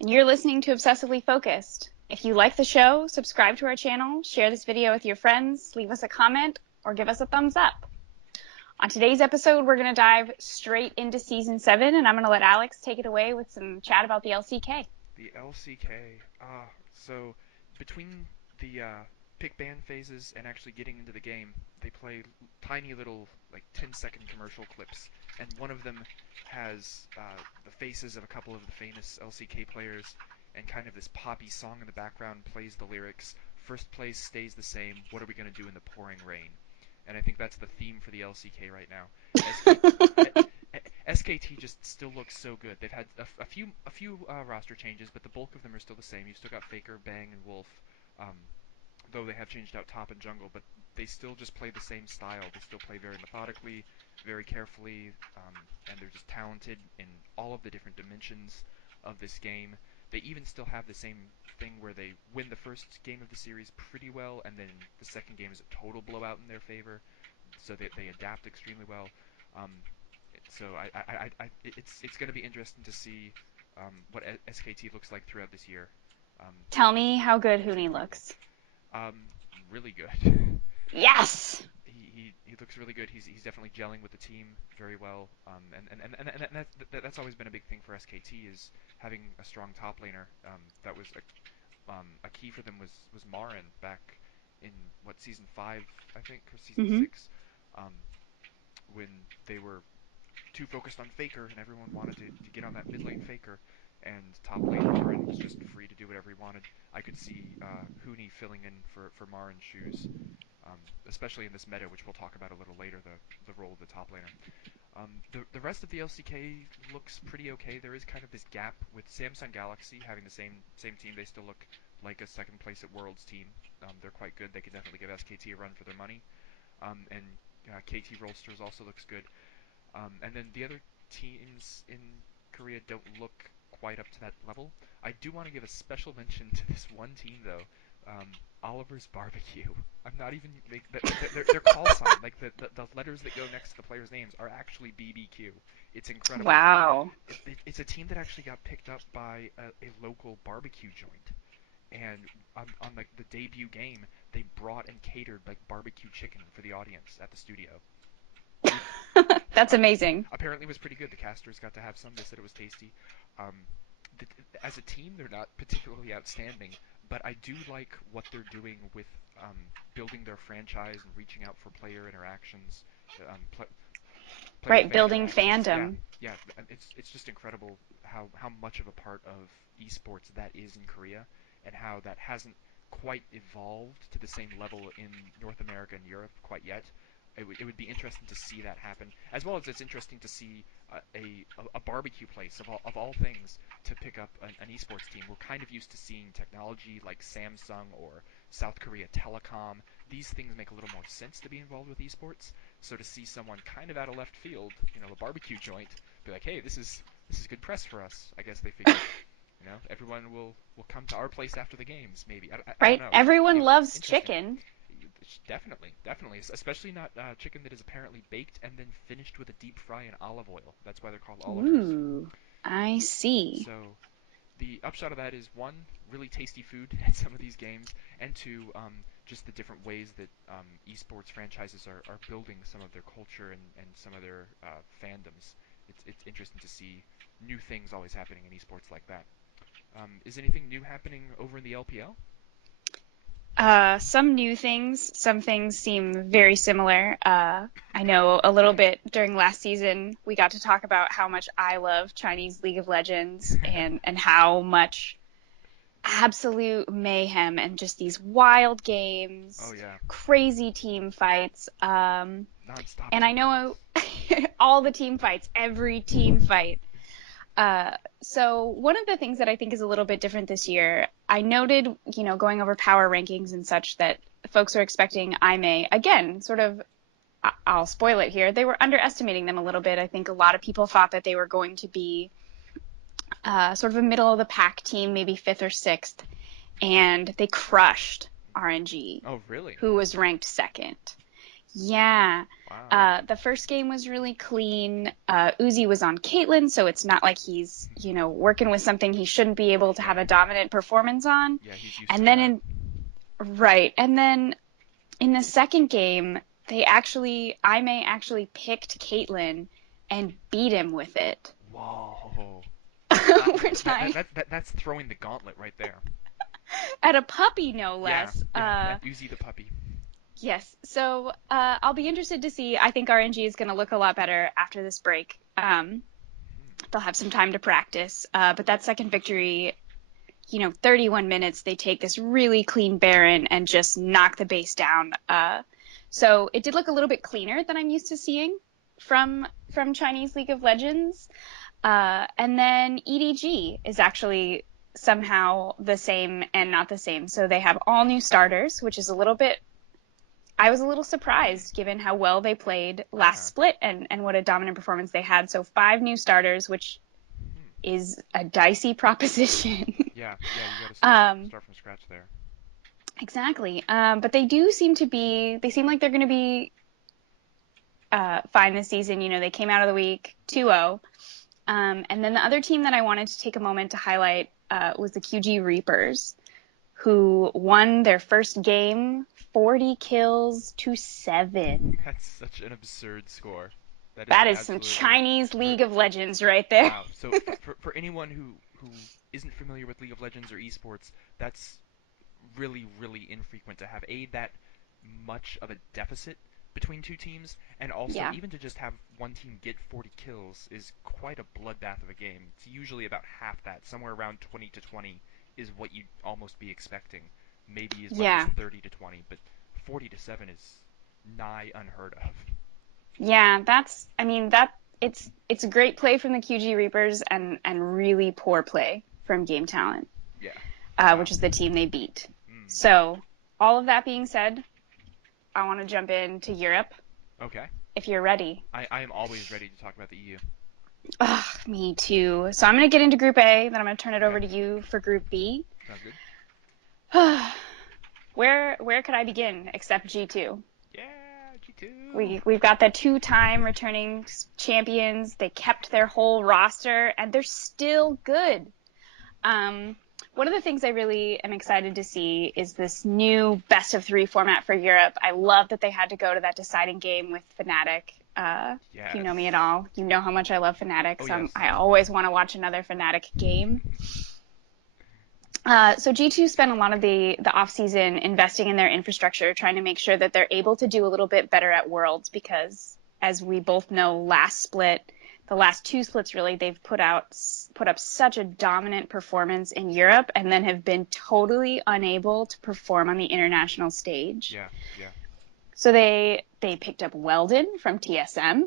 And you're listening to Obsessively Focused. If you like the show, subscribe to our channel, share this video with your friends, leave us a comment, or give us a thumbs up. On today's episode, we're going to dive straight into Season 7, and I'm going to let Alex take it away with some chat about the LCK. The LCK. So between the pick ban phases and actually getting into the game, they play tiny little like 10-second commercial clips, and one of them has the faces of a couple of the famous LCK players, and kind of this poppy song in the background plays the lyrics. First place stays the same. What are we gonna do in the pouring rain? And I think that's the theme for the LCK right now. SK, SKT just still looks so good. They've had a few roster changes, but the bulk of them are still the same. You've still got Faker, Bang, and Wolf, um, though they have changed out top and jungle, but they still just play the same style. They still play very methodically, very carefully, and they're just talented in all of the different dimensions of this game. They even still have the same thing where they win the first game of the series pretty well, and then the second game is a total blowout in their favor. So they adapt extremely well. Um, so it's going to be interesting to see what SKT looks like throughout this year. Um, Tell me how good it's Huni incredible. looks. Um, really good. Yes! He looks really good. He's definitely gelling with the team very well. That's always been a big thing for SKT is having a strong top laner. That was a key for them was Marin back in what season 5 I think or Mm-hmm. season 6, um, when they were too focused on Faker, and everyone wanted to get on that mid lane Faker, and top lane Marin was just free to do whatever he wanted. I could see Huni filling in for Marin's shoes, especially in this meta, which we'll talk about a little later, the role of the top laner. The rest of the LCK looks pretty okay. There is kind of this gap with Samsung Galaxy having the same team. They still look like a second place at Worlds team. They're quite good. They could definitely give SKT a run for their money. And KT Rolsters also looks good. And then the other teams in Korea don't look quite up to that level. I do want to give a special mention to this one team though, Oliver's Barbecue. I'm not even their call sign, like the letters that go next to the players' names, are actually BBQ. It's incredible. Wow. It's a team that actually got picked up by a local barbecue joint, and on the debut game, they brought and catered like barbecue chicken for the audience at the studio, which That's uh, amazing. apparently was pretty good. The casters got to have some. They said it was tasty. Um, th- as a team, they're not particularly outstanding, but I do like what they're doing with building their franchise and reaching out for player interactions, um, pl- player Right, fan building interactions. Yeah, fandom. yeah. It's just incredible how much of a part of esports that is in Korea, and how that hasn't quite evolved to the same level in North America and Europe quite yet. It would be interesting to see that happen, as well as it's interesting to see a barbecue place of all things to pick up an esports team. We're kind of used to seeing technology like Samsung or South Korea Telecom. These things make a little more sense to be involved with esports. So to see someone kind of out of left field, a barbecue joint, be like, hey, this is good press for us. I guess they figured, everyone will come to our place after the games. Maybe I don't Right? know. Everyone loves Interesting. chicken. Definitely, definitely, especially not chicken that is apparently baked and then finished with a deep fry in olive oil. That's why they're called Olivers. Ooh, I see. So the upshot of that is one, really tasty food at some of these games, and two, just the different ways that esports franchises are building some of their culture and some of their fandoms. It's interesting to see new things always happening in esports like that. Is anything new happening over in the LPL? Some new things, some things seem very similar. I know a little bit during last season, we got to talk about how much I love Chinese League of Legends and how much absolute mayhem and just these wild Oh games, yeah, crazy team fights. non-stop And I team know fights. all the team fights, every team fight. Uh, so one of the things that I think is a little bit different this year, I noted, going over power rankings and such that folks are expecting IMA again, sort of. I'll spoil it here. They were underestimating them a little bit. I think a lot of people thought that they were going to be sort of a middle of the pack team, maybe fifth or sixth, and they crushed RNG, Oh really? who was ranked second. Yeah. Wow. The first game was really clean. Uzi was on Caitlyn, so it's not like he's, working with something he shouldn't be able to have Yeah. a dominant performance on. Yeah, he's used to And then that. right. And then in the second game, I may actually picked Caitlyn and beat him with it. Whoa. Which That's throwing the gauntlet right there. at a puppy, no Yeah, less. yeah, that Uzi the puppy. Yes. So I'll be interested to see. I think RNG is going to look a lot better after this break. They'll have some time to practice. But that second victory, 31 minutes, they take this really clean Baron and just knock the base down. So it did look a little bit cleaner than I'm used to seeing from Chinese League of Legends. And then EDG is actually somehow the same and not the same. So they have all new starters, which is a little bit. I was a little surprised given how well they played last Yeah. split and what a dominant performance they had. So five new starters, which Hmm. is a dicey proposition. Yeah, yeah, you got to um, start from scratch there. exactly. But they seem like they're going to be fine this season. They came out of the week 2-0. And then the other team that I wanted to take a moment to highlight was the QG Reapers, who won their first game 40 kills to 7. That's such an absurd score. That is That is some absolutely Chinese for League of Legends right there. wow. So for anyone who isn't familiar with League of Legends or esports, that's really infrequent to have that much of a deficit between two teams, and also Yeah. even to just have one team get 40 kills is quite a bloodbath of a game. It's usually about half that, somewhere around 20 to 20 is what you'd almost be expecting, maybe as much as Yeah. 30 to 20, but 40 to 7 is nigh unheard of. Yeah, I mean it's a great play from the QG Reapers and really poor play from Game Talent, Yeah. which Wow. is the team they beat. Mm. So, all of that being said, I want to jump into Europe Okay. if you're ready. I am always ready to talk about the EU. Ugh, me too. So I'm going to get into Group A, then I'm going to turn it Okay. over to you for Group B. Sounds good. Where could I begin except G2? Yeah, G2. We've got the two-time returning champions. They kept their whole roster and they're still good. Um, One of the things I really am excited to see is this new best of three format for Europe. I love that they had to go to that deciding game with Fnatic. If you know me at Yes. all, you know how much I love Fnatic, Oh, so yes. I always want to watch another Fnatic game. So G2 spent a lot of the off season investing in their infrastructure, trying to make sure that they're able to do a little bit better at Worlds because, as we both know, the last two splits really, they've put up such a dominant performance in Europe and then have been totally unable to perform on the international stage. Yeah, yeah. So they picked up Weldon from TSM.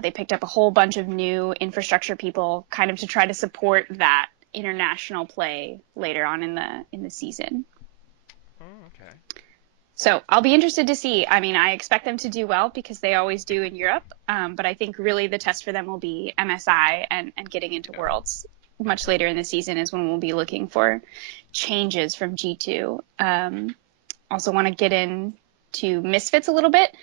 They picked up a whole bunch of new infrastructure people, kind of to try to support that international play later on in the season. Oh, okay. So I'll be interested to see. I mean, I expect them to do well because they always do in Europe. But I think really the test for them will be MSI and getting into Yeah. Worlds much later in the season is when we'll be looking for changes from G2. Also want to get into Misfits a little bit.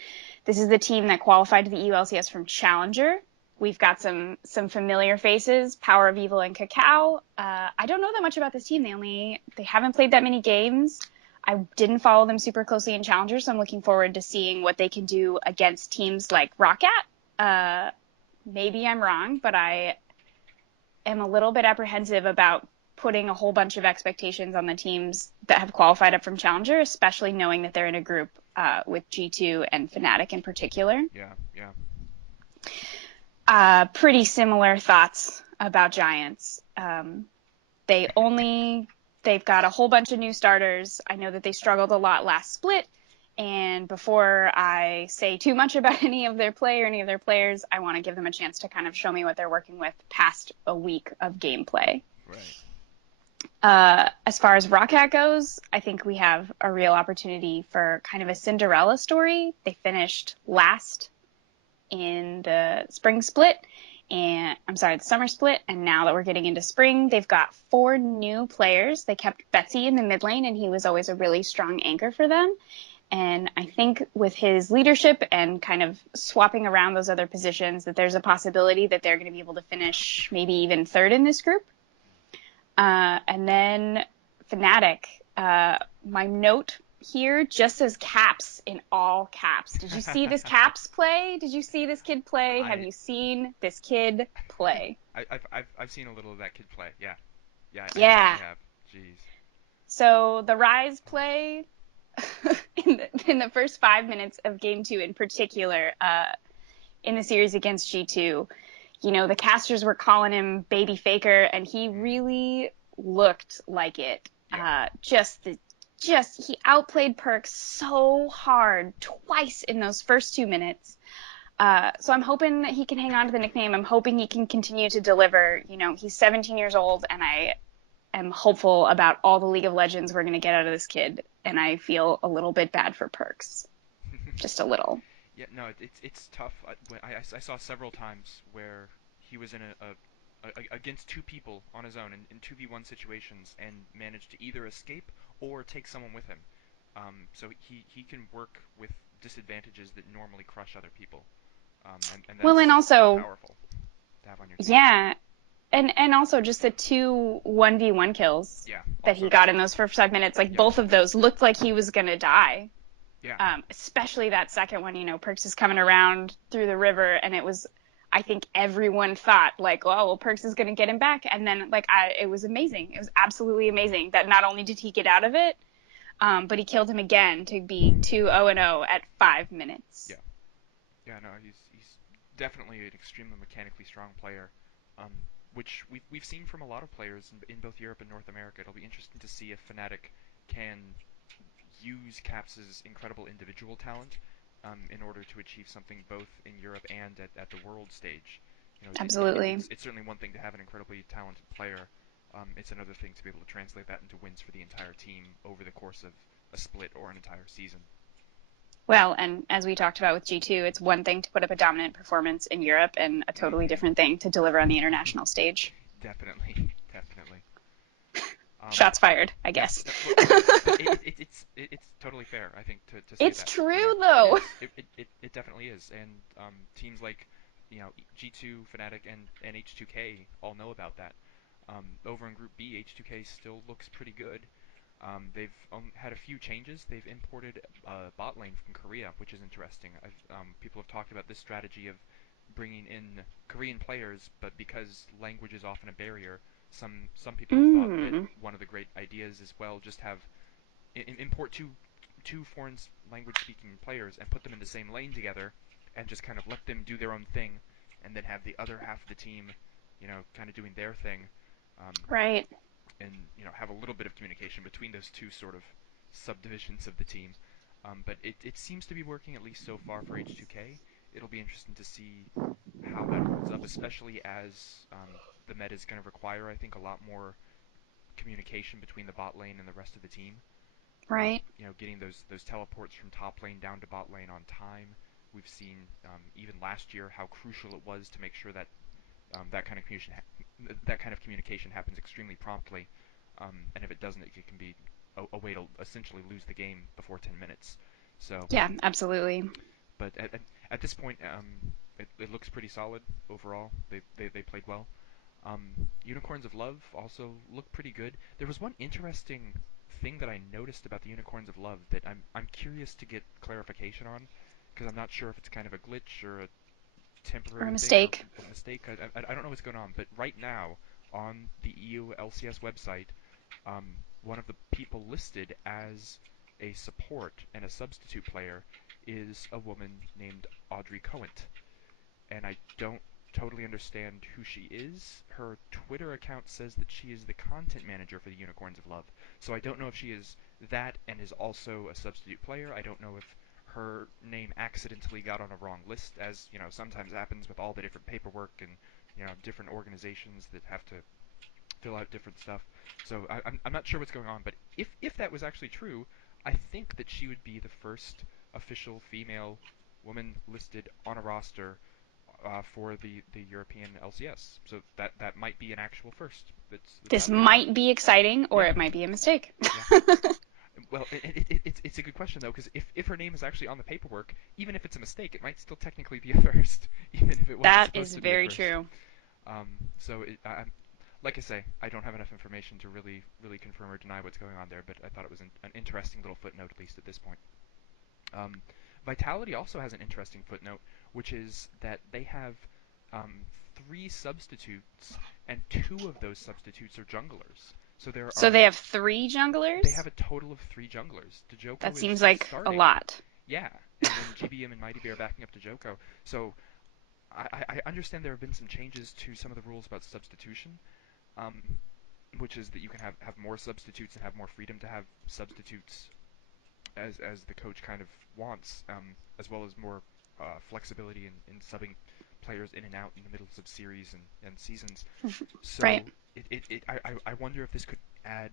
This is the team that qualified to the EULCS from Challenger. We've got some familiar faces, Power of Evil and Cacao. I don't know that much about this team. They haven't played that many games. I didn't follow them super closely in Challenger, so I'm looking forward to seeing what they can do against teams like Roccat. Maybe I'm wrong, but I am a little bit apprehensive about putting a whole bunch of expectations on the teams that have qualified up from Challenger, especially knowing that they're in a group with G2 and Fnatic in particular. Yeah, yeah. Pretty similar thoughts about Giants. They only They've got a whole bunch of new starters. I know that they struggled a lot last split. And before I say too much about any of their play or any of their players, I want to give them a chance to kind of show me what they're working with past a week of gameplay. Right. As far as Rocket goes, I think we have a real opportunity for kind of a Cinderella story. They finished last in the spring split, and I'm sorry, the summer split. And now that we're getting into spring, they've got 4 new players. They kept Betsy in the mid lane, and he was always a really strong anchor for them. And I think with his leadership and kind of swapping around those other positions, that there's a possibility that they're going to be able to finish maybe even third in this group. And then Fnatic, my note here just says caps in all caps. Did you see this caps play? Did you see this kid play? Have I, you seen this kid play? I've seen a little of that kid play. Yeah, yeah, I Yeah. definitely have. Jeez. So the Rise Oh, play in the first 5 minutes of game two in particular, in the series against G2, the casters were calling him Baby Faker, and he mm, really looked like it. yeah. Just he outplayed Perk so hard twice in those first 2 minutes. So I'm hoping that he can hang on to the nickname. I'm hoping he can continue to deliver. He's 17 years old, and I am hopeful about all the League of Legends we're going to get out of this kid. And I feel a little bit bad for Perks, just a little. Yeah, no, it's tough. I saw several times where he was in against two people on his own in 2v1 situations and managed to either escape or take someone with him. So he can work with disadvantages that normally crush other people. And Well, and that's also, powerful to have on your team. yeah, and also just the two 1v1 kills Yeah, that also he that. got in those first 5 minutes, like Yep. both of those looked like he was gonna die. Yeah. Especially that second one, Perks is coming around through the river, and it was, I think everyone thought like, oh, well, Perks is gonna get him back, and then it was amazing. It was absolutely amazing that not only did he get out of it, but he killed him again to be 2-0-0 at 5 minutes. Yeah. Yeah, no, he's definitely an extremely mechanically strong player, um, which we've seen from a lot of players in both Europe and North America. It'll be interesting to see if Fnatic can use Caps's incredible individual talent in order to achieve something both in Europe and at the world stage. Absolutely. It's certainly one thing to have an incredibly talented player. It's another thing to be able to translate that into wins for the entire team over the course of a split or an entire season. Well, and as we talked about with G2, it's one thing to put up a dominant performance in Europe and a totally Hmm. different thing to deliver on the international stage. Definitely, definitely. Um, Shots fired, I Yeah, guess. well, but it's totally fair, I think, to say It's that. true, It though. is. It definitely is. And teams like G2, Fnatic, and H2K all know about that. Over in Group B, H2K still looks pretty good. They've had a few changes. They've imported bot lane from Korea, which is interesting. People have talked about this strategy of bringing in Korean players, but because language is often a barrier, some people have thought that Mm, one of the great ideas is, well, just have import two foreign language speaking players and put them in the same lane together, and just kind of let them do their own thing, and then have the other half of the team, kind of doing their thing. Um, right, and have a little bit of communication between those two sort of subdivisions of the team. But it seems to be working at least so far for H2K. It'll be interesting to see how that holds up, especially as the meta is going to require, I think, a lot more communication between the bot lane and the rest of the team. right, Getting those teleports from top lane down to bot lane on time. We've seen even last year how crucial it was to make sure that that kind of communication happens extremely promptly. And if it doesn't, it can be a way to essentially lose the game before 10 minutes. So, yeah, absolutely. but at this point, it looks pretty solid overall. They played well. Unicorns of Love also look pretty good. There was one interesting thing that I noticed about the Unicorns of Love that I'm curious to get clarification on, because I'm not sure if it's kind of a glitch or a Or a temporary thing or mistake. a mistake. I don't know what's going on, but right now on the EU LCS website, one of the people listed as a support and a substitute player is a woman named Audrey Coent, and I don't totally understand who she is. Her Twitter account says that she is the content manager for the Unicorns of Love. So I don't know if she is that and is also a substitute player. I don't know if her name accidentally got on a wrong list, as sometimes happens with all the different paperwork and different organizations that have to fill out different stuff. So I'm not sure what's going on, but if that was actually true, I think that she would be the first official female woman listed on a roster for the European LCS. So that might be an actual first that's This out there. might be exciting, or Yeah, it might be a mistake. yeah. Well, it's a good question though, because if her name is actually on the paperwork, even if it's a mistake, it might still technically be a first, even if it wasn't That supposed is to be a very first. true. So like I say, I don't have enough information to really confirm or deny what's going on there, but I thought it was an interesting little footnote, at least at this point. Um, Vitality also has an interesting footnote, which is that they have um, three substitutes, and two of those substitutes are junglers. So So they have three they junglers? have a total of three junglers. That Dejoko seems is like a starting, lot. yeah, and then GBM and Mighty Bear backing up Dejoko. So I understand there have been some changes to some of the rules about substitution, um, which is that you can have more substitutes and have more freedom to have substitutes as the coach kind of wants, as well as more flexibility in subbing players in and out in the middle of series and seasons. Right. So I wonder if this could add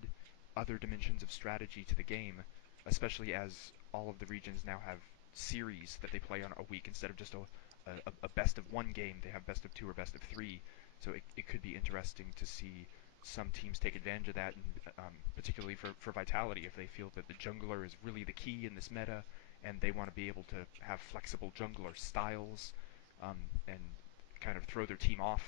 other dimensions of strategy to the game, especially as all of the regions now have series that they play on a week instead of just a best of one game. They have best of two or best of three. So it could be interesting to see some teams take advantage of that, and particularly for Vitality, if they feel that the jungler is really the key in this meta, and they want to be able to have flexible jungler styles, and kind of throw their team off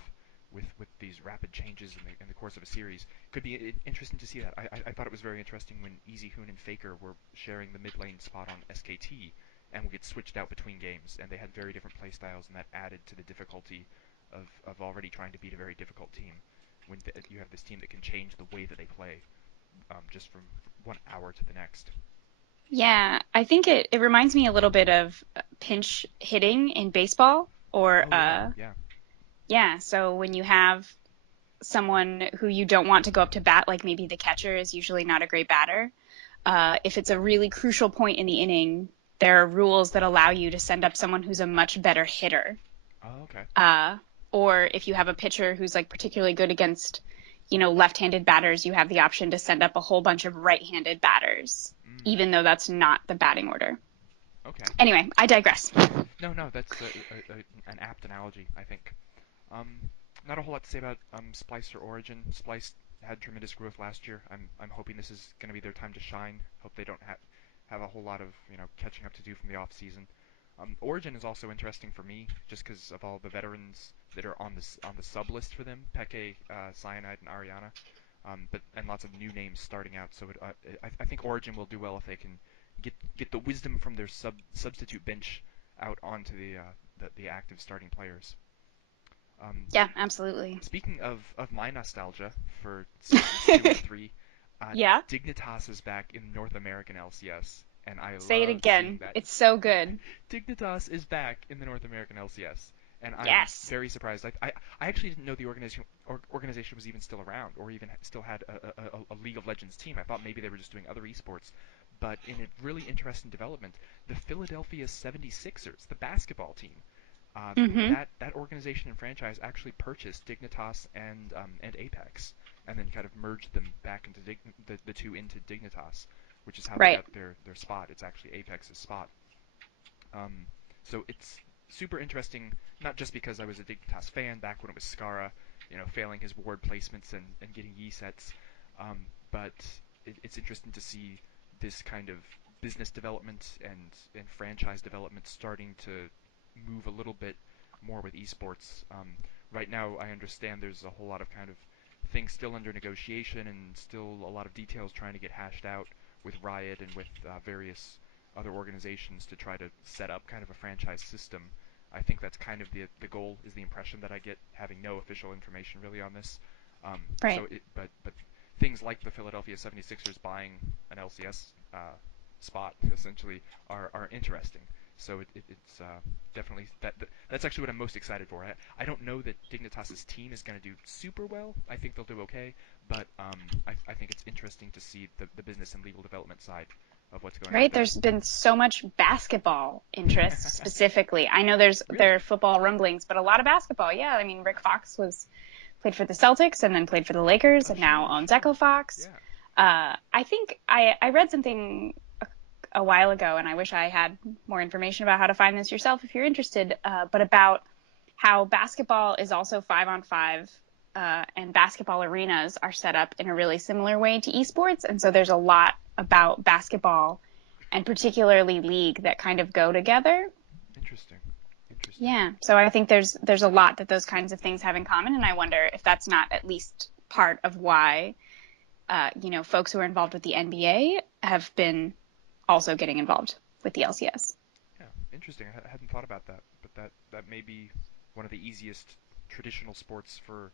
with these rapid changes in the course of a series. Could be interesting to see that. I thought it was very interesting when Easy Hoon and Faker were sharing the mid lane spot on SKT and would get switched out between games, and they had very different play styles, and that added to the difficulty of already trying to beat a very difficult team when you have this team that can change the way that they play, just from 1 hour to the next. Yeah, I think it reminds me a little bit of pinch hitting in baseball or Oh yeah, yeah. yeah, so when you have someone who you don't want to go up to bat, like maybe the catcher is usually not a great batter. If it's a really crucial point in the inning, there are rules that allow you to send up someone who's a much better hitter. Oh, okay. Uh, or if you have a pitcher who's like particularly good against, left-handed batters, you have the option to send up a whole bunch of right-handed batters, Mm, even though that's not the batting order. okay. Anyway, I digress. No, no, that's an apt analogy, I think. Um, Not a whole lot to say about Splice or Origin. Splice had tremendous growth last year. I'm hoping this is going to be their time to shine. Hope they don't have a whole lot of catching up to do from the off season. Origin is also interesting for me just because of all the veterans that are on the sub list for them: Peke, Cyanide, and Ariana. And lots of new names starting out. So I think Origin will do well if they can get the wisdom from their substitute bench out onto the active starting players. Um, Yeah, absolutely. Speaking of my nostalgia for seasons 2 and 3, Yeah, Dignitas is back in North American LCS, and I say it love seeing again. that. It's so good. Dignitas is back in the North American LCS, and I'm Yes. very surprised. I actually didn't know the organization was even still around, or even still had a League of Legends team. I thought maybe they were just doing other esports. But in a really interesting development, the Philadelphia 76ers, the basketball team, uh, Mm-hmm. that organization and franchise actually purchased Dignitas and Apex, and then kind of merged them back into the two into Dignitas, which is how they Right. got their spot. It's actually Apex's spot. Um, so it's super interesting, not just because I was a Dignitas fan back when it was Scara, failing his ward placements and getting Yi sets, but it's interesting to see this kind of business development and franchise development starting to move a little bit more with esports. Right now, I understand there's a whole lot of kind of things still under negotiation and still a lot of details trying to get hashed out with Riot and with various other organizations to try to set up kind of a franchise system. I think that's kind of the goal, is the impression that I get, having no official information really on this. Right. But things like the Philadelphia 76ers buying an LCS spot essentially are interesting. So it's definitely that's actually what I'm most excited for. I don't know that Dignitas's team is going to do super well. I think they'll do okay, but I think it's interesting to see the business and legal development side of what's going on Right. there. There's been so much basketball interest specifically. I know there Really? are football rumblings, but a lot of basketball. Yeah. I mean, Rick Fox was played for the Celtics and then played for the Lakers Oh, and now sure, owns Echo sure. Fox. Yeah. I think I read something a while ago, and I wish I had more information about how to find this yourself if you're interested, but about how basketball is also 5-on-5 and basketball arenas are set up in a really similar way to esports. And so there's a lot about basketball and particularly league that kind of go together. Interesting. Interesting. Yeah. So I think there's a lot that those kinds of things have in common. And I wonder if that's not at least part of why, folks who are involved with the NBA have been also getting involved with the LCS. Yeah, interesting. I hadn't thought about that, but that may be one of the easiest traditional sports for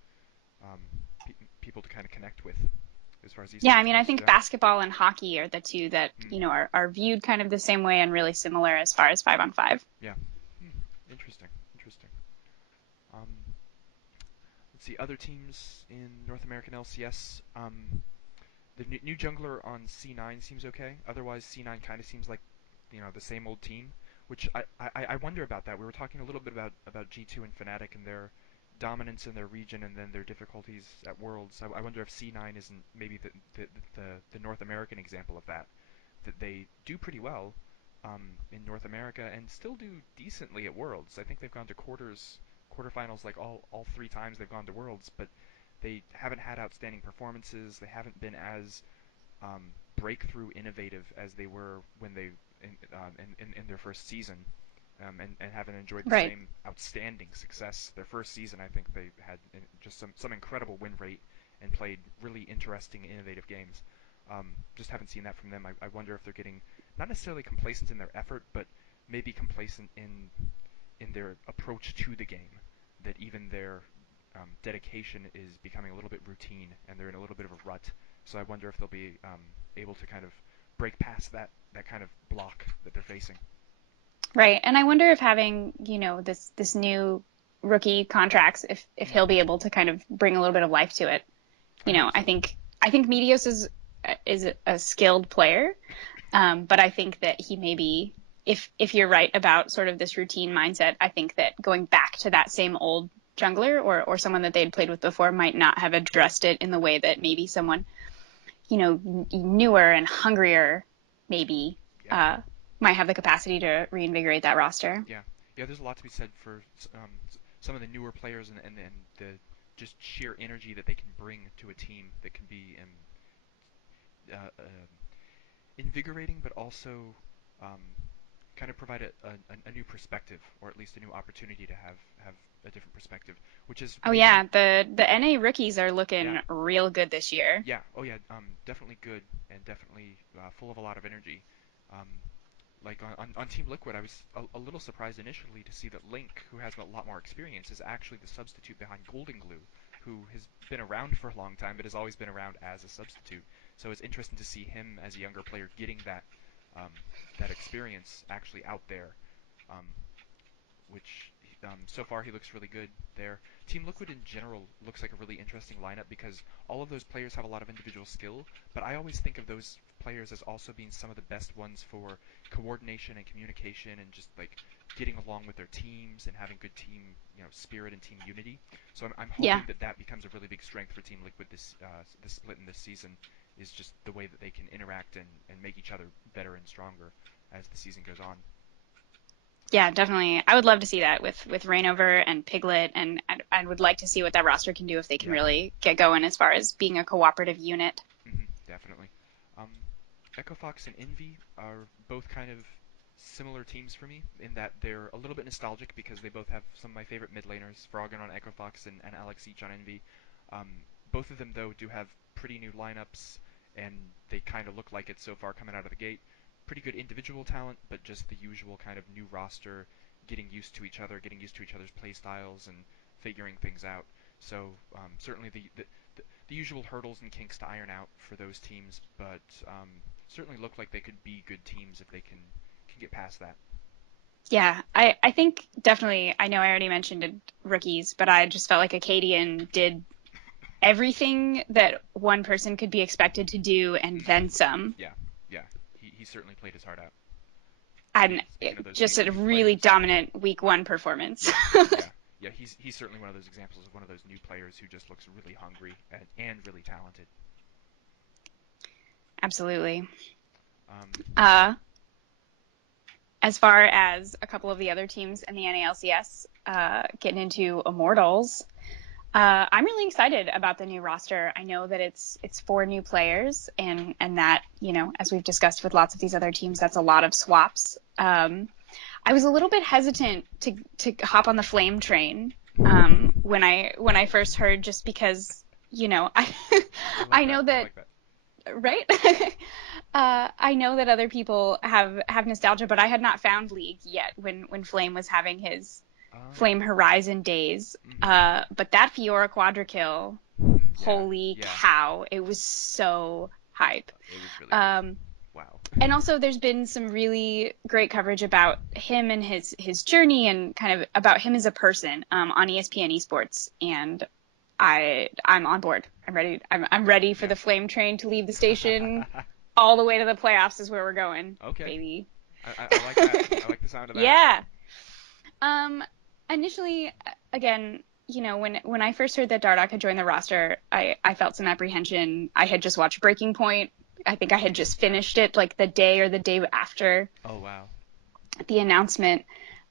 um, people to kind of connect with as far as Yeah, I esports mean, I goes. think Yeah. basketball and hockey are the two that, Hmm. are viewed kind of the same way and really similar as far as 5 on 5. Yeah. Hmm. Interesting. Interesting. Um, let's see. Other teams in North American LCS. The new jungler on C9 seems okay. Otherwise, C9 kind of seems like the same old team, which I wonder about that. We were talking a little bit about G2 and Fnatic and their dominance in their region and then their difficulties at Worlds. I wonder if C9 isn't maybe the North American example of that. That they do pretty well in North America and still do decently at Worlds. I think they've gone to quarterfinals like all three times they've gone to Worlds, but they haven't had outstanding performances. They haven't been as breakthrough innovative as they were when they in their first season, and haven't enjoyed the Right. same outstanding success. Their first season, I think they had just some incredible win rate and played really interesting, innovative games. Just haven't seen that from them. I wonder if they're getting not necessarily complacent in their effort, but maybe complacent in their approach to the game. That even their dedication is becoming a little bit routine, and they're in a little bit of a rut. So I wonder if they'll be able to kind of break past that kind of block that they're facing. Right. And I wonder if having, this new rookie contracts, if Mm, he'll be able to kind of bring a little bit of life to it. I hope I so. think Meteos is a skilled player, but I think that he maybe, if you're right about sort of this routine mindset, I think that going back to that same old jungler or someone that they'd played with before might not have addressed it in the way that maybe someone, newer and hungrier maybe Yeah, uh, might have the capacity to reinvigorate that roster. yeah, yeah. There's a lot to be said for some of the newer players and the just sheer energy that they can bring to a team that can be invigorating, but also um, kind of provide a new perspective, or at least a new opportunity to have a different perspective, which is Oh maybe yeah, the NA rookies are yeah, looking real good this year. yeah, oh yeah, definitely good and definitely full of a lot of energy. Um, like on Team Liquid, I was a little surprised initially to see that Link, who has a lot more experience, is actually the substitute behind Golden Glue, who has been around for a long time but has always been around as a substitute. So it's interesting to see him as a younger player getting um, that experience actually out there. Um, which so far he looks really good there. Team Liquid in general looks like a really interesting lineup because all of those players have a lot of individual skill, but I always think of those players as also being some of the best ones for coordination and communication and just like getting along with their teams and having good team spirit and team unity. So I'm Yeah. hoping that becomes a really big strength for Team Liquid this split in this season is just the way that they can interact and make each other better and stronger as the season goes on. Yeah, definitely. I would love to see that with Rainover and Piglet, and I would like to see what that roster can do if they can Yeah. really get going as far as being a cooperative unit. Definitely. Um, Echo Fox and Envy are both kind of similar teams for me in that they're a little bit nostalgic because they both have some of my favorite mid laners, Froggen on Echo Fox and Alex Each on Envy. Um, both of them, though, do have pretty new lineups, and they kind of look like it so far coming out of the gate. Pretty good individual talent, but just the usual kind of new roster, getting used to each other, getting used to each other's play styles, and figuring things out. So certainly the usual hurdles and kinks to iron out for those teams, but certainly look like they could be good teams if they can get past that. Yeah, I think definitely. I know I already mentioned it, rookies, but I just felt like Acadian did everything that one person could be expected to do and Mm, then some. yeah, yeah. He certainly played his heart out. And Speaking of those just a new really players, dominant week 1 performance. yeah, yeah, yeah. He's certainly one of those examples of one of those new players who just looks really hungry and really talented. Absolutely. Um, Uh, as far as a couple of the other teams in the NALCS, getting into Immortals, I'm really excited about the new roster. I know that it's four new players, and that, as we've discussed with lots of these other teams, that's a lot of swaps. I was a little bit hesitant to hop on the Flame train when I first heard, just because I I like I that. know I that, like that. right. I know that other people have nostalgia, but I had not found League yet when Flame was having his Oh. Flame Horizon days. Hmm. But that Fiora Quadra kill, Yeah. holy Yeah. cow, it was so hype. It was really good. Um, Wow. and also, there's been some really great coverage about him and his journey, and kind of about him as a person, on ESPN Esports, and I'm on board. I'm ready. I'm ready for Yeah. the Flame train to leave the station. All the way to the playoffs is where we're going, Okay. baby. I like that. I like the sound of that. Yeah. Um, Initially, again, when I first heard that Dardoch had joined the roster, I felt some apprehension. I had just watched Breaking Point. I think I had just Yeah. finished it like the day or the day after Oh wow. the announcement.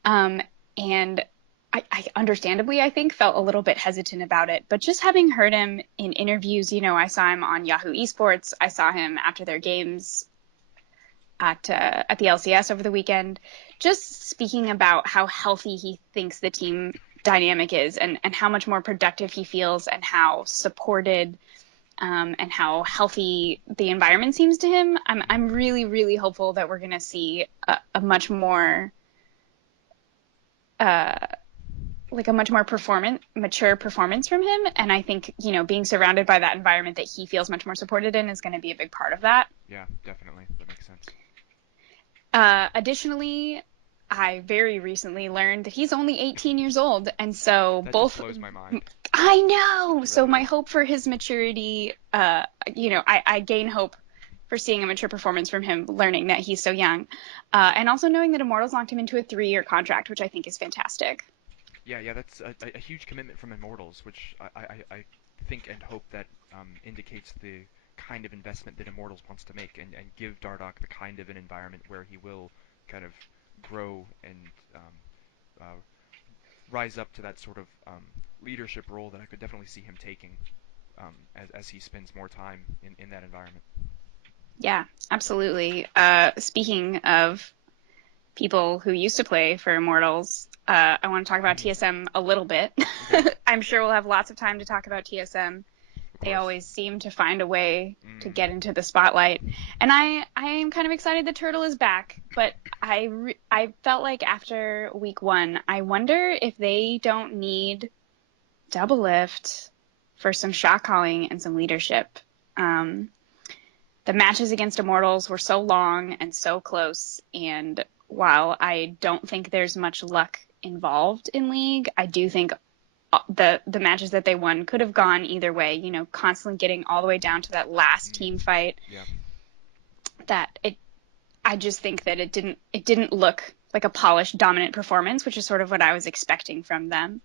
And I understandably, I think, felt a little bit hesitant about it. But just having heard him in interviews, I saw him on Yahoo Esports. I saw him after their games at the LCS over the weekend, just speaking about how healthy he thinks the team dynamic is, and how much more productive he feels, and how supported, and how healthy the environment seems to him. I'm really, really hopeful that we're going to see a much more uh, like a much more mature performance from him. And I think, being surrounded by that environment that he feels much more supported in is going to be a big part of that. Yeah, definitely. That makes sense. Additionally, I very recently learned that he's only 18 years old. And so That just both, blows my mind. I know. It So really my does. hope for his maturity, I gain hope for seeing a mature performance from him, learning that he's so young. And also knowing that Immortals locked him into a 3-year contract, which I think is fantastic. Yeah, yeah, that's a huge commitment from Immortals, which I think and hope that indicates the kind of investment that Immortals wants to make, and give Dardoch the kind of an environment where he will kind of grow and uh, rise up to that sort of leadership role that I could definitely see him taking as he spends more time in that environment. Yeah, absolutely. Speaking of people who used to play for Immortals, I want to talk about Mhm. TSM a little bit. Okay, I'm sure we'll have lots of time to talk about TSM. of They course. always seem to find a way to Mm, get into the spotlight. And I am kind of excited the Turtle is back, but I felt like after week one, I wonder if they don't need Double Lift for some shot calling and some leadership. Um, the matches against Immortals were so long and so close, and while I don't think there's much luck involved in League, I do think the matches that they won could have gone either way. Constantly getting all the way down to that last mm, team fight. yeah. That it, I just think that it didn't look like a polished, dominant performance, which is sort of what I was expecting from them.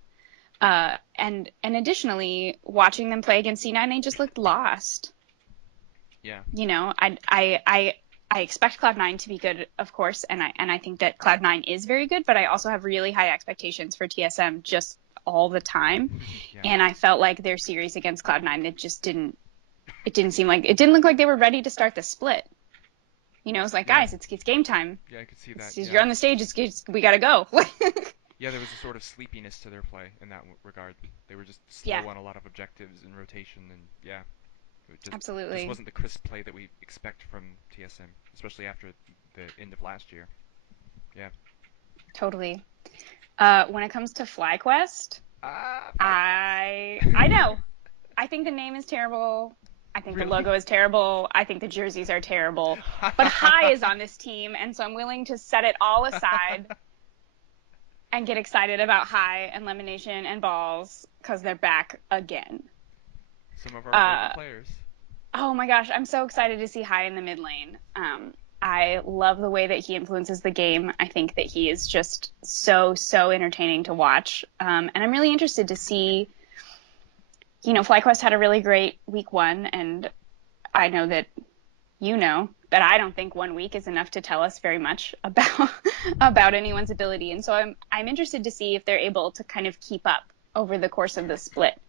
And additionally, watching them play against C9, they just looked lost. Yeah. I expect Cloud9 to be good, of course, and I think that Cloud9 is very good, but I also have really high expectations for TSM just all the time. Yeah. And I felt like their series against Cloud9, it didn't look like they were ready to start the split. It's like, Yeah. guys, it's game time. Yeah, I could see that. You're Yeah. on the stage. We gotta go. Yeah, there was a sort of sleepiness to their play in that regard. They were just Yeah, slow on a lot of objectives and rotation, and yeah, it just absolutely, wasn't the crisp play that we expect from TSM, especially after the end of last year. Yeah. totally. When it comes to FlyQuest, Ah, I FlyQuest. know. I think the name is terrible. I think the Really? logo is terrible. I think the jerseys are terrible. But High is on this team, and so I'm willing to set it all aside and get excited about High and Lemonation and Balls because they're back again. Some of our favorite Uh, players. oh my gosh, I'm so excited to see High in the mid lane. I love the way that he influences the game. I think that he is just so, so entertaining to watch. And I'm really interested to see, FlyQuest had a really great week one, and I know that that I don't think 1 week is enough to tell us very much about about anyone's ability. And so I'm interested to see if they're able to kind of keep up over the course of the split.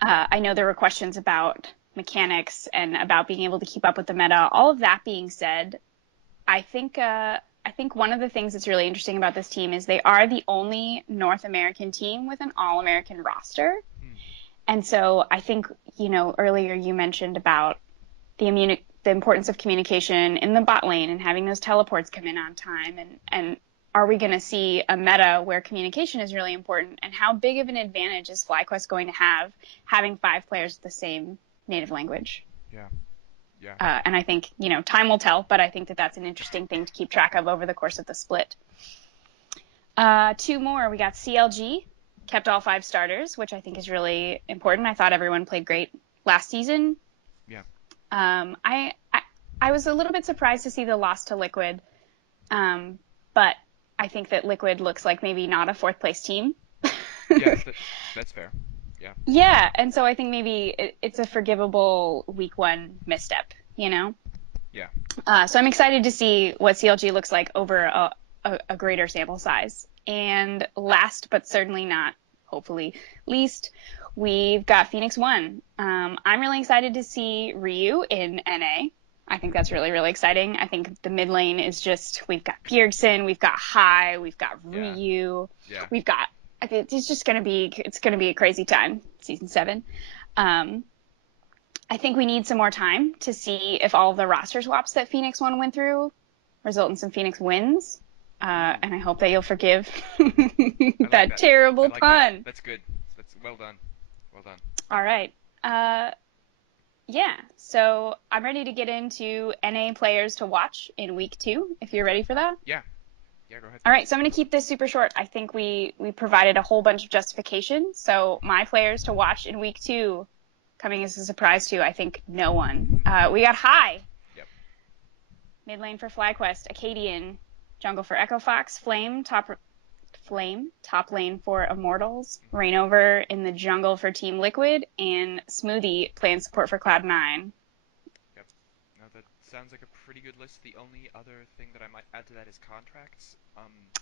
I know there were questions about mechanics and about being able to keep up with the meta. All of that being said, I think one of the things that's really interesting about this team is they are the only North American team with an All-American roster. Hmm. And so I think, earlier you mentioned about the importance of communication in the bot lane and having those teleports come in on time and are we going to see a meta where communication is really important and how big of an advantage is FlyQuest going to have having five players with the same native language? Yeah. Yeah. And I think, time will tell, but I think that that's an interesting thing to keep track of over the course of the split. Two more. We got CLG, kept all five starters, which I think is really important. I thought everyone played great last season. Yeah. Um, I, I I was a little bit surprised to see the loss to Liquid, but I think that Liquid looks like maybe not a fourth place team. Yeah. That's fair. Yeah. Yeah, and so I think maybe it's a forgivable week one misstep. Yeah. So I'm excited to see what CLG looks like over a greater sample size. And last but certainly not, hopefully least, we've got Phoenix One. I'm really excited to see Ryu in NA. I think that's really, really exciting. I think the mid lane is just, we've got Bjergsen, we've got Hai, we've got Yeah. Ryu, Yeah. we've got, I think it's going to be a crazy time, season seven. Um, I think we need some more time to see if all of the roster swaps that Phoenix One went through result in some Phoenix wins. Ooh. And I hope that you'll forgive I like that that. I terrible like that. pun. That's good. That's well done. Well done. All right. Uh, yeah. So I'm ready to get into NA players to watch in week two, if you're ready for that. Yeah. Yeah. Go ahead. All right. So I'm going to keep this super short. I think we provided a whole bunch of justification. So my players to watch in week two, coming as a surprise to, I think, no one. We got High. Yep. Mid lane for FlyQuest, Acadian, jungle for Echo Fox, Flame, top lane for Immortals, Hmm. Rainover in the jungle for Team Liquid, and Smoothie playing support for Cloud9. Yep. No, that sounds like a pretty good list. The only other thing that I might add to that is contracts.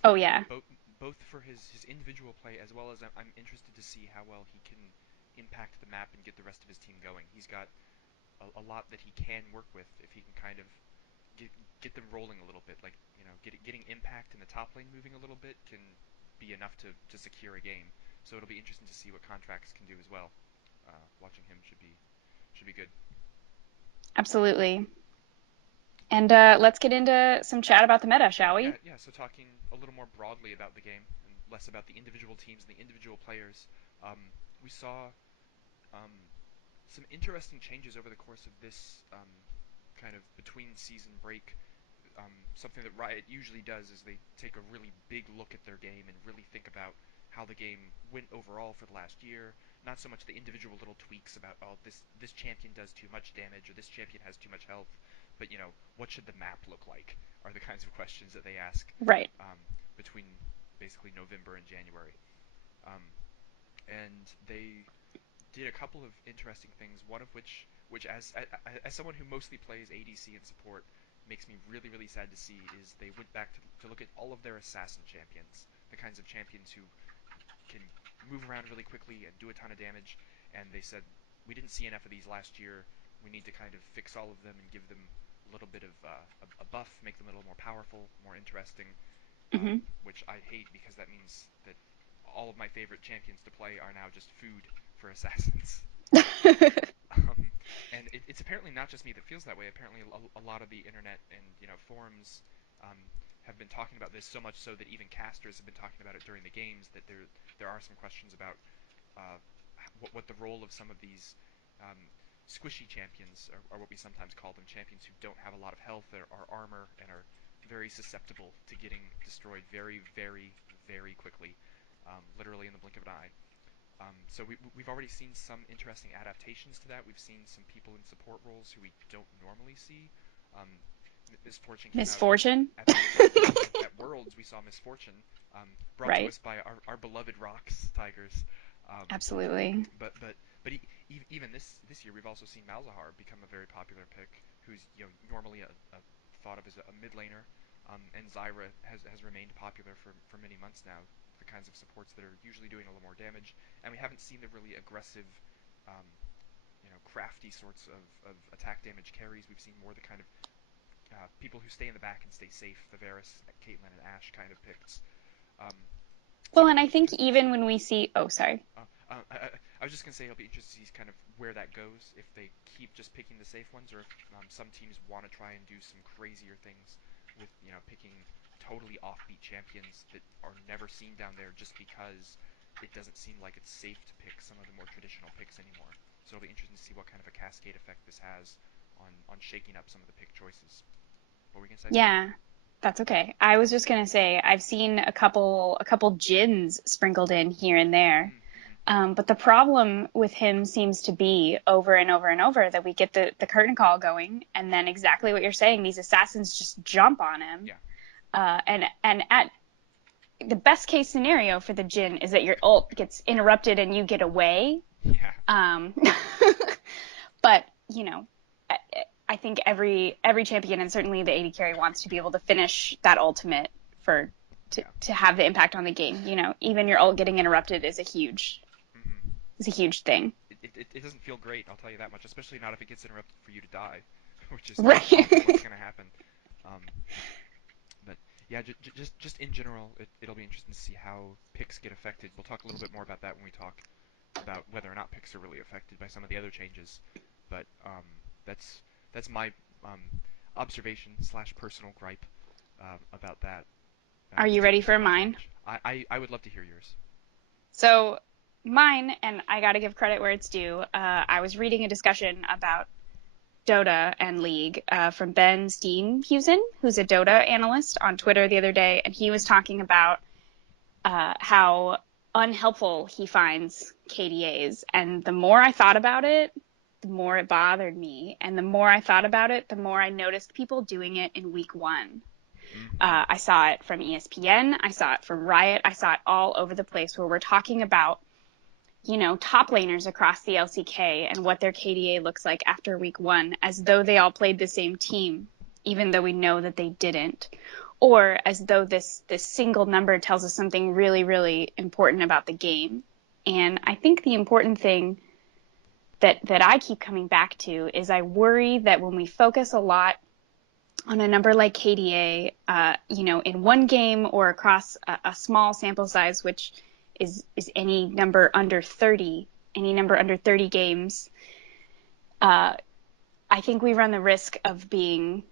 Oh yeah. Both both for his individual play as well as I'm interested to see how well he can impact the map and get the rest of his team going. He's got a lot that he can work with if he can kind of get get them rolling a little bit. Like getting impact in the top lane moving a little bit can be enough to secure a game. So it'll be interesting to see what contracts can do as well. Watching him should be good. Absolutely. And let's get into some chat about the meta, shall Yeah, we? yeah. So talking a little more broadly about the game and less about the individual teams and the individual players, we saw um, some interesting changes over the course of this kind of between season break. Something that Riot usually does is they take a really big look at their game and really think about how the game went overall for the last year. Not so much the individual little tweaks about this champion does too much damage or this champion has too much health, but what should the map look like are the kinds of questions that they ask Right. between basically November and January. Um, and they did a couple of interesting things. One of which as someone who mostly plays ADC and support, makes me really really sad to see is they went back to look at all of their assassin champions, the kinds of champions who can move around really quickly and do a ton of damage. And they said we didn't see enough of these last year. We need to kind of fix all of them and give them a little bit of a buff, make them a little more powerful, more interesting. Hmm. Which I hate because that means that all of my favorite champions to play are now just food for assassins. Um, and it's apparently not just me that feels that way. Apparently, a lot of the internet and forums um, have been talking about this so much so that even casters have been talking about it during the games. That there are some questions about uh, what the role of some of these squishy champions, or what we sometimes call them, champions who don't have a lot of health or armor and are very susceptible to getting destroyed very, very, very quickly, literally in the blink of an eye. So we've already seen some interesting adaptations to that. We've seen some people in support roles who we don't normally see. Um, Misfortune came out Misfortune. at the at Worlds. We saw Misfortune, brought to Right. us by our beloved Rocks Tigers. Um, Absolutely. even this year, we've also seen Malzahar become a very popular pick, who's normally thought of as a mid laner, and Zyra has remained popular for many months now. The kinds of supports that are usually doing a little more damage, and we haven't seen the really aggressive um, crafty sorts of attack damage carries. We've seen more the kind of people who stay in the back and stay safe, the Varus, Caitlyn, and Ashe kind of picks. Um, so Well, it'll and be I think interesting to even see. when we see, oh, sorry. I was just gonna say it'll be interesting to see kind of where that goes. If they keep just picking the safe ones, or if some teams want to try and do some crazier things with picking totally offbeat champions that are never seen down there, just because it doesn't seem like it's safe to pick some of the more traditional picks anymore. So it'll be interesting to see what kind of a cascade effect this has on shaking up some of the pick choices. What were we gonna say? Sorry. Yeah, that's okay. I was just gonna say I've seen a couple gins sprinkled in here and there. Mm-hmm. But the problem with him seems to be over and over and over that we get the curtain call going, and then exactly what you're saying, these assassins just jump on him. Yeah. And at the best case scenario for the Jin is that your ult gets interrupted and you get away. Yeah. Um, but I, I think every champion and certainly the AD carry wants to be able to finish that ultimate for to Yeah. to have the impact on the game. Even your ult getting interrupted Mm-hmm. is a huge thing. It doesn't feel great, I'll tell you that much, especially not if it gets interrupted for you to die, which is often what's Right. going to happen. Um, but yeah, just in general, it'll be interesting to see how picks get affected. We'll talk a little bit more about that when we talk about whether or not picks are really affected by some of the other changes. But that's that's my um, observation slash personal gripe about that Are you ready for particular mine? change. I would love to hear yours. So mine, and I got to give credit where it's due. I was reading a discussion about Dota and League from Ben Steenhuisen, who's a Dota analyst on Twitter the other day, and he was talking about how unhelpful he finds KDAs. And the more I thought about it, the more it bothered me. And the more I thought about it, the more I noticed people doing it in week one. Mm-hmm. I saw it from ESPN. I saw it from Riot. I saw it all over the place where we're talking about, top laners across the LCK and what their KDA looks like after week one, as though they all played the same team, even though we know that they didn't. Or as though this single number tells us something really, really important about the game. And I think the important thing that I keep coming back to is I worry that when we focus a lot on a number like KDA, in one game or across a small sample size, which is any number under 30 games, I think we run the risk of being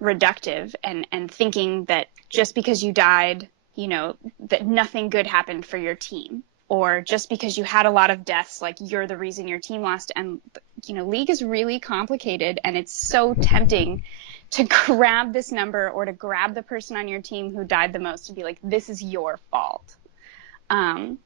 reductive and thinking that just because you died, that nothing good happened for your team. Or just because you had a lot of deaths, like you're the reason your team lost. And, League is really complicated and it's so tempting to grab this number or to grab the person on your team who died the most and be like, this is your fault. Um,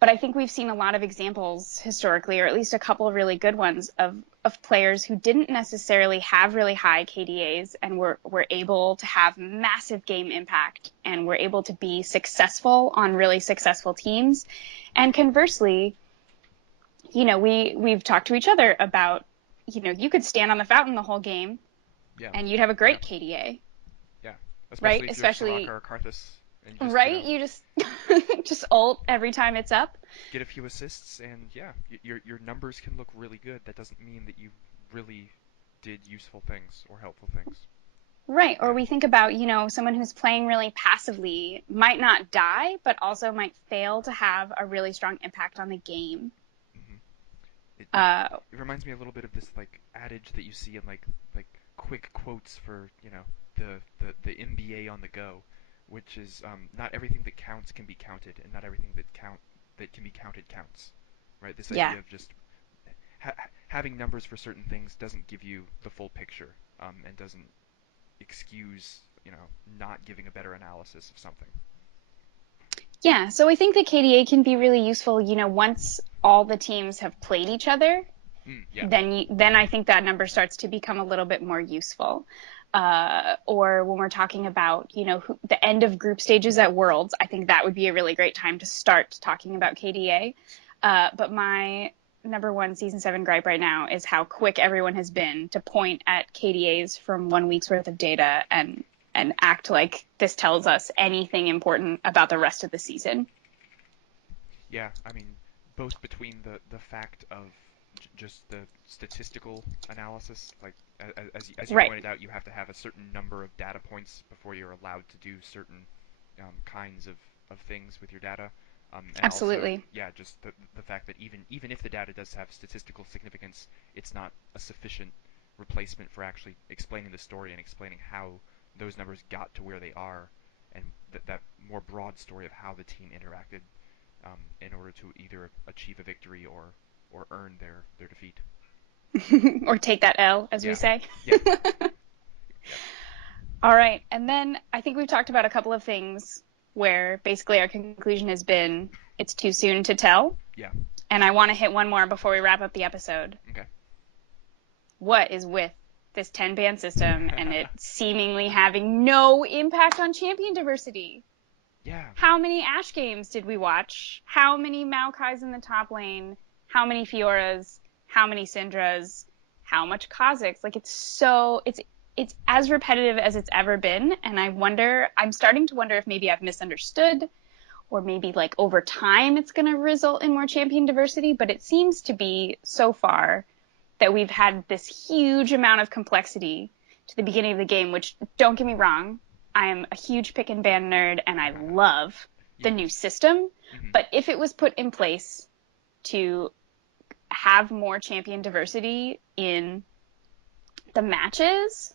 but I think we've seen a lot of examples historically, or at least a couple of really good ones of players who didn't necessarily have really high KDAs and were able to have massive game impact and were able to be successful on really successful teams. And conversely, we've talked to each other about, you could stand on the fountain the whole game Yeah. and you'd have a Yeah. great KDA, Yeah. right? Especially if you're Soraka Especially, or Karthus and you just, right? You just just ult every time it's up. get a few assists and yeah, your numbers can look really good. That doesn't mean that you really did useful things or helpful things. Right. Or Yeah. we think about, someone who's playing really passively might not die, but also might fail to have a really strong impact on the game. hmm It, it Uh, it reminds me a little bit of this like adage that you see in like quick quotes for the NBA on the go, which is not everything that counts can be counted, and not everything that can be counted counts. Right? This yeah. idea of just having numbers for certain things doesn't give you the full picture, and doesn't excuse not giving a better analysis of something. Yeah. So I think the KDA can be really useful, once all the teams have played each other, Yeah. then I think that number starts to become a little bit more useful. Or when we're talking about, the end of group stages at Worlds, I think that would be a really great time to start talking about KDA. But my number one season 7 gripe right now is how quick everyone has been to point at KDAs from 1 week's worth of data and act like this tells us anything important about the rest of the season. Yeah, I mean, both between the fact of just the statistical analysis. Like as you Right. pointed out, you have to have a certain number of data points before you're allowed to do certain kinds of things with your data. And also, Absolutely. yeah, just the fact that even if the data does have statistical significance, it's not a sufficient replacement for actually explaining the story and explaining how those numbers got to where they are, and that more broad story of how the team interacted in order to either achieve a victory or earn their defeat. Or take that L, as we Yeah, say. yeah, yep, All right. And then I think we've talked about a couple of things where basically our conclusion has been it's too soon to tell. yeah. And I want to hit one more before we wrap up the episode. Okay. What is with this 10 band system and it seemingly having no impact on champion diversity? Yeah, How many Ashe games did we watch? How many Maokai's in the top lane? How many Fioras? How many Syndras? How much Kha'Zix? Like it's as repetitive as it's ever been, and I'm starting to wonder if maybe I've misunderstood, or maybe like over time it's going to result in more champion diversity, but it seems to be so far that we've had this huge amount of complexity to the beginning of the game, which don't get me wrong, I am a huge pick and ban nerd and I love the yeah. new system. Hmm. But if it was put in place to have more champion diversity in the matches,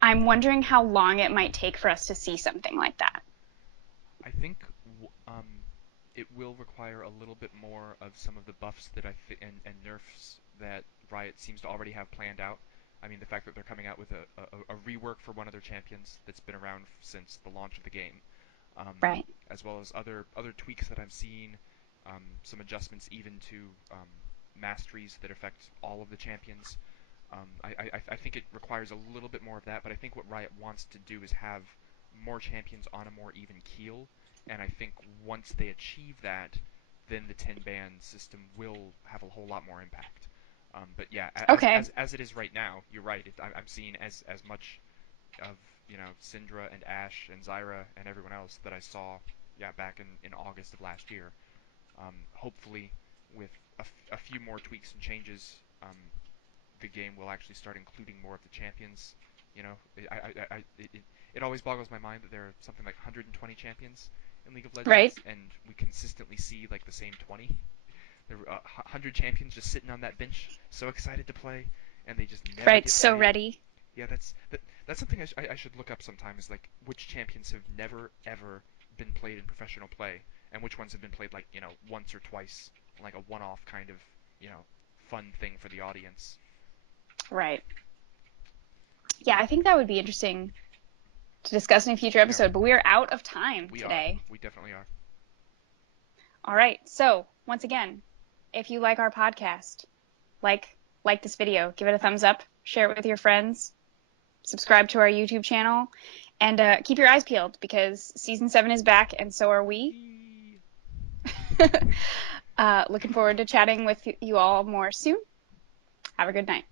I'm wondering how long it might take for us to see something like that. I think it will require a little bit more of some of the buffs that and nerfs that Riot seems to already have planned out. I mean, the fact that they're coming out with a rework for one of their champions that's been around since the launch of the game, um, Right. as well as other tweaks that I've seen, some adjustments even to masteries that affect all of the champions. I think it requires a little bit more of that, but I think what Riot wants to do is have more champions on a more even keel, and I think once they achieve that, then the 10 ban system will have a whole lot more impact. But yeah, Okay. as it is right now, you're right. I'm seeing as much of Syndra and Ashe and Zyra and everyone else that I saw back in August of last year. Hopefully, with a few more tweaks and changes, the game will actually start including more of the champions. You know, it always boggles my mind that there are something like 120 champions in League of Right. Legends, and we consistently see like the same 20. There are 100 champions just sitting on that bench, so excited to play, and they just never Right. get So played. ready. Yeah, that's something I should look up sometime. Is like which champions have never ever been played in professional play, and which ones have been played like once or twice, like a one-off kind of you know fun thing for the audience. Right. Yeah, I think that would be interesting to discuss in a future Yeah, episode, but we are out of time we are. today. We definitely are. All right. So, once again, if you like our podcast, like this video, give it a thumbs up, share it with your friends, subscribe to our YouTube channel, and keep your eyes peeled because season 7 is back and so are we. Yee. Looking forward to chatting with you all more soon. Have a good night.